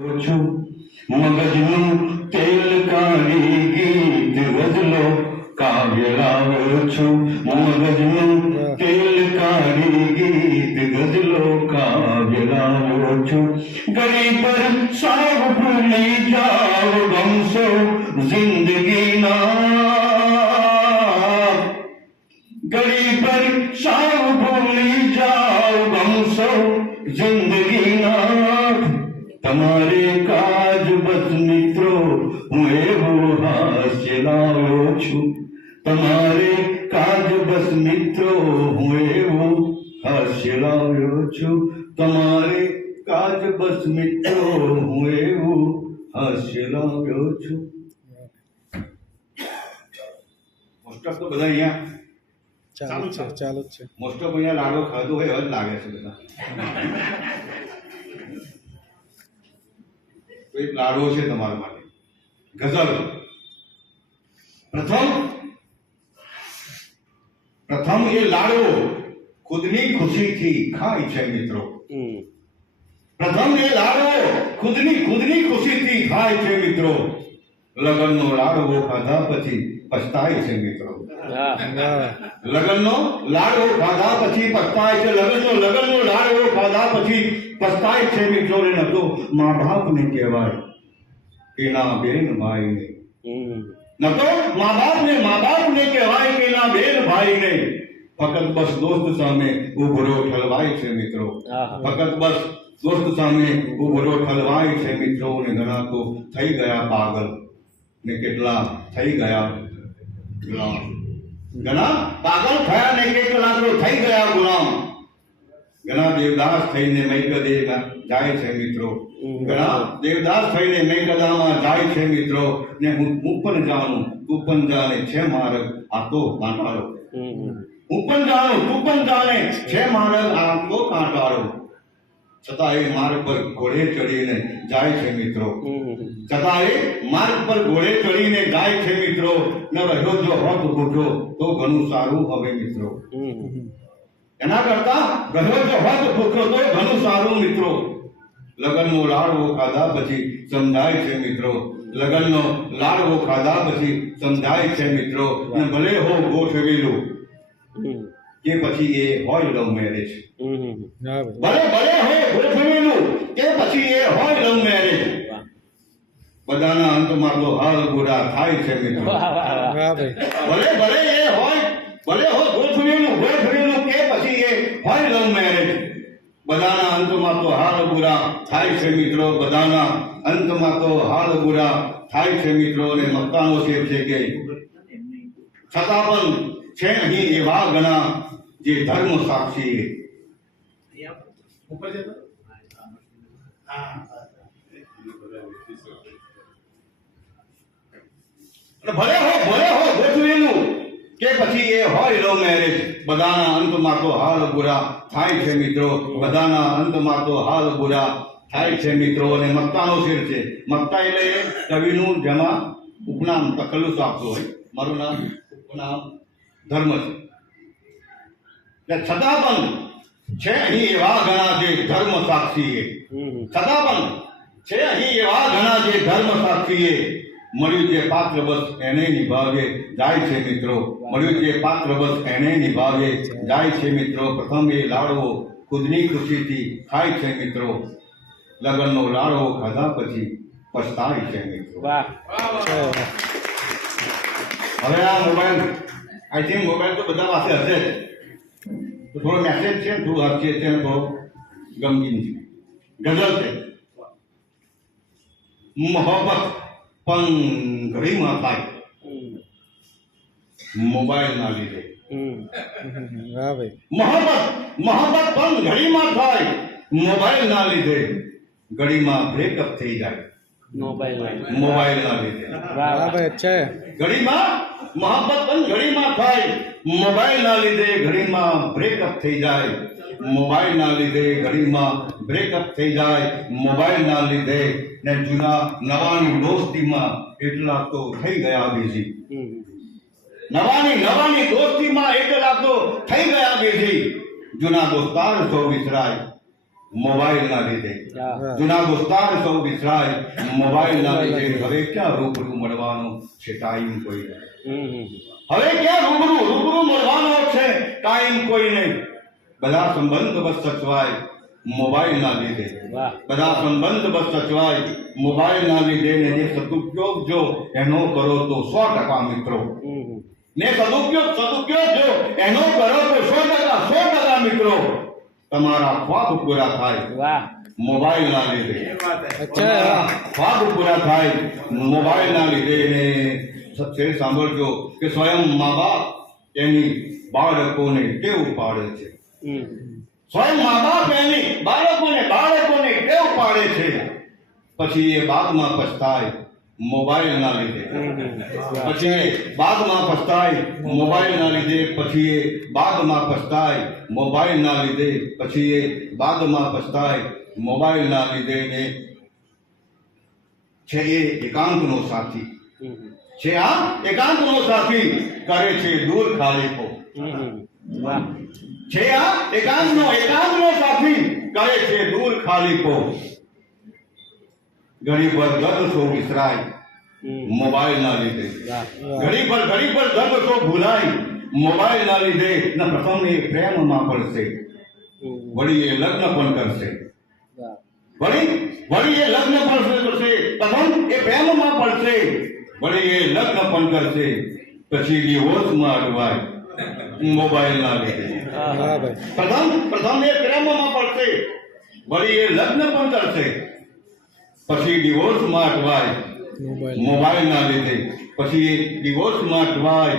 છું મગજનું તેલ કાઢી ગીત ગઝલો કાવ્ય લાવું છું મગજનું તેલ કાઢી ગીત ગઝલો કાવ્ય લાવું છું ગળી પર સાવ ભૂલી જાવ ગમશો જિંદગીના ગળી પર સાવ ભૂલી જાવ ગમશો જિંદગીના તમારે કાજ બસ મિત્રો હું એવો હાસ્ય લાવ્યો છું તમારે કાજ બસ મિત્રો હું એવો હાસ્ય લાવ્યો છું તમારે કાજ બસ મિત્રો હું એવો હાસ્ય લાવ્યો છું મોસ્ટ ઓફ તો બધા અહીંયા ચાલુ જ છે મોસ્ટ ઓફ અહીંયા લાડો ખાધો હોય એવા જ લાગે છે બધા એક લાડવો છે તમારા માટે ગઝલ પ્રથમ એ લાડવો ખુદની ખુશીથી ખાય છે મિત્રો પ્રથમ એ લાડવો ખુદની ખુશીથી ખાય છે મિત્રો લગનનો લાડવો ખાધા પછી પછતાય છે મિત્રો લગનનો લાડવો ખાધા પછી પછતાય છે લગનનો લાડવો ખાધા પછી પછતાય છે મિત્રો ને ન તો મા બાપને કહેવાય કે ના બેન ભાઈને ન તો મા બાપને કહેવાય કે ના બેન ભાઈને ફક્ત બસ દોસ્ત સામે ઉભરો ઠલવાય છે મિત્રો ફક્ત બસ દોસ્ત સામે ઉભરો ઠલવાય છે મિત્રો ને ઘણા તો થઈ ગયા પાગલ ને કેટલા થઈ ગયા ગુલામ ઘણા પાગલ થયા ને કેટલા તો થઈ ગયા ગુલામ ઘણા દેવદાસ થઈને મૈકદે જાય છે મિત્રો ઘણા દેવદાસ થઈને મૈકદામાં જાય છે મિત્રો ને હું પણ જાણું તું પણ જાણે છે માર્ગ આ તો કાંટાળો હું પણ જાણું તું પણ જાણે છે માર્ગ આ તો કાંટાળો છતાં એ માર્ગ પર ઘોડે ચડીને જાય છે મિત્રો છતાં એ માર્ગ પર ઘોડે ચડીને જાય છે મિત્રો ન રહ્યો જો હોત ભૂખ્યો તો ઘણું સારું હવે મિત્રો એના કરતા રહ્યો જો હોત ભૂખ્યો તો ઘણું સારું મિત્રો લગનનો લાડવો ખાધા પછી સમજાય છે મિત્રો લગનનો લાડવો ખાધા પછી સમજાય છે મિત્રો અને ભલે હો ગોઠવેલું કે પછી એ હોય લવ મેરેજ ભલે હો ગોઠવેલું કે પછી એ હોય લવ મેરેજ બધાના અંતમાં તો હાલ બુરા થાય છે મિત્રો ભલે એ હોય ભલે હો ગોઠવેલું કે પછી એ હોય લવ મેરેજ બધાના અંતમાં તો હાલ બુરા થાય છે મિત્રો બધાના અંતમાં તો હાલ બુરા થાય છે મિત્રો અને મક્કાનો શેર છે કે છતાં પણ છે અહીં એવા ઘણા જે ધર્મ સાક્ષી ભલે હો ગોઠવેલું કે પછી એ હોય લવ મેરેજ બધાના અંતમાં તો હાલ બુરા થાય છે મિત્રો બધાના અંતમાં તો હાલ બુરા થાય છે મિત્રો અને મક્તાનો શેર છે મક્તા એટલે કવિનું જેમાં ઉપનામ તખલ્લુસ આપતું હોય મારું નામ ઉપનામ ધર્મ છે છતાં પણ છે અહીં એવા ઘણા જે ધર્મ સાક્ષી છતાં પણ છે અહીં એવા ઘણા જે ધર્મ સાક્ષી મળ્યું જે પાત્ર બસ એને નિભાવે જાય છે મિત્રો મળ્યું જે પાત્ર બસ એને નિભાવે જાય છે મિત્રો પ્રથમ એ લાડવો ખુદની ખુશીથી ખાય છે મિત્રો લગનનો લાડવો ખાધા પછી પછતાય છે મિત્રો હવે આ મોબાઈલ આઈ થિંક મોબાઈલ તો બધા પાસે હશે તો થોડો મેસેજ છે થોડું હશે છે થોડો ગમગીન છે ગઝલ છે મોહબ્બત પણ ઘડીમાં થાય મોબાઈલ ના લીધે મોહબ્બત પણ ઘડીમાં થાય મોબાઈલ ના લીધે ઘડીમાં બ્રેકઅપ થઈ જાય મોબાઈલ ના લીધે ઘડીમાં મોહબ્બત પણ ઘડીમાં થાય મોબાઈલ ના લીધે ઘડીમાં બ્રેકઅપ થઈ જાય મોબાઈલ ના લીધે ઘડીમાં બ્રેકઅપ થઈ જાય મોબાઈલ ના લીધે ને જૂના નવાની દોસ્તીમાં એટલા તો થઈ ગયા બીજી નવાની દોસ્તીમાં એટલા તો થઈ ગયા બીજી જૂના દોસ્તાર જો વિસરાય મોબાઈલના લીધે. હા. જૂના દોસ્તાર સૌ વિસરાય મોબાઈલના લીધે. હવે ક્યાં રૂબરૂ મળવાનો છે ટાઈમ કોઈ નહીં. હવે ક્યાં રૂબરૂ મળવાનો છે ટાઈમ કોઈ નહીં. બધા સંબંધ બસ સચવાય મોબાઈલના લીધે. વાહ. બધા સંબંધ બસ સચવાય મોબાઈલના લીધે. ને જે સદુપયોગ જો એનો કરો તો 100% મિત્રો. ને સદુપયોગ જો એનો કરો તો 100% મિત્રો તમારા ખ્વાબ પૂરા થાય વાહ. મોબાઈલના લીધે. અચ્છા. ખ્વાબ પૂરા થાય મોબાઈલના લીધે. ને સત્ય સાંભળજો કે સ્વયં મા બાપ એની બાળકોને ટેવ પાડે છે. સ્વયં મા બાપ એની બાળકોને ટેવ પાડે છે. પછી એ બાદમાં પછતાય મોબાઈલના લીધે. પછી એ બાદમાં પછતાય મોબાઈલના લીધે. પછી એ બાદમાં પછતાય મોબાઈલના લીધે. પછી એ બાદમાં પછતાય મોબાઈલના લીધે. ને છે એ એકાંતનો સાથી. છે આ એકાંતનો સાથી કરે છે દૂર ખાલીપો. વાહ. છે આ એકાંતનો સાથી કરે છે દૂર ખાલીપો. ઘણી પર ગદ સો વિસરાય મોબાઈલના લીધે. ઘણી પર ગદ સો ભૂલાય મોબાઈલના લીધે. ન પ્રથમ એ પ્રેમમાં પડશે વળી એ લગ્ન પણ કરશે. વળી એ લગ્ન પણ કરશે. પ્રથમ એ પ્રેમમાં પડશે વળી એ લગ્ન પણ કરશે. પછી ડિવોર્સમાં અટવાય મોબાઈલના લીધે. પ્રથમ એ પ્રેમમાં પડશે વળી એ લગ્ન પણ કરશે. પછી ડિવોર્સમાં અટવાય મોબાઈલના લીધે. પછી એ ડિવોર્સમાં અટવાય